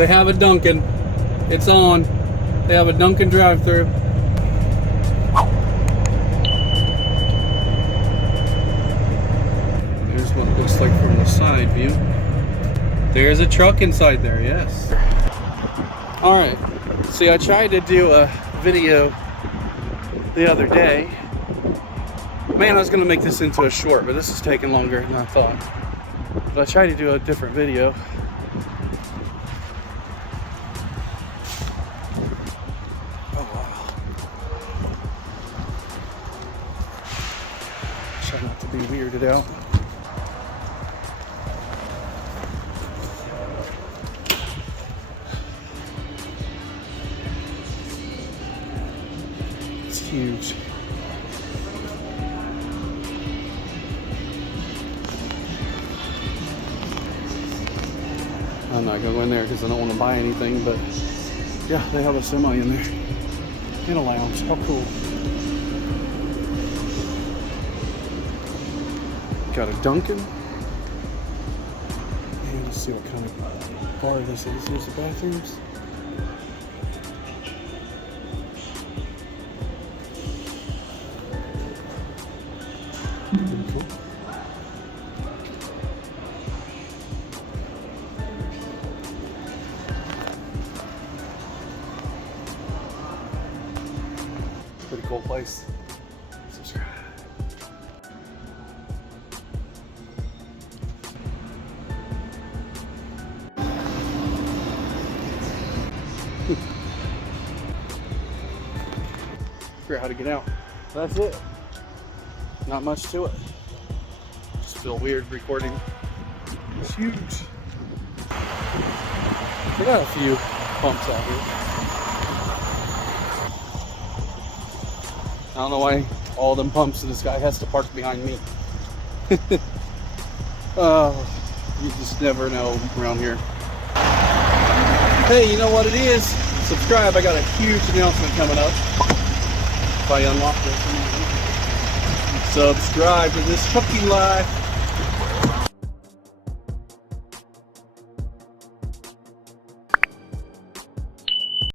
They have a Dunkin'. It's on. They have a Dunkin' drive-thru. Here's what it looks like from the side view. There's a truck inside there, yes. Alright, see, I tried to do a video the other day. Man, I was going to make this into a short, but this is taking longer than I thought. But I tried to do a different video. Oh, wow. Try not to be weirded out. It's huge. I'm not gonna go in there because I don't want to buy anything, but yeah, they have a semi in there and a lounge. How cool. Got a Dunkin'. And let's see what kind of bar this is. Here's the bathrooms. Cool. Pretty cool place. Subscribe. Figure out how to get out. That's it. Not much to it. Just feel weird recording. It's huge. We got a few pumps out here. I don't know why all them pumps and this guy has to park behind me. Oh, you just never know around here. Hey, you know what it is? Subscribe. I got a huge announcement coming up. If I unlock this, subscribe to this trucking life.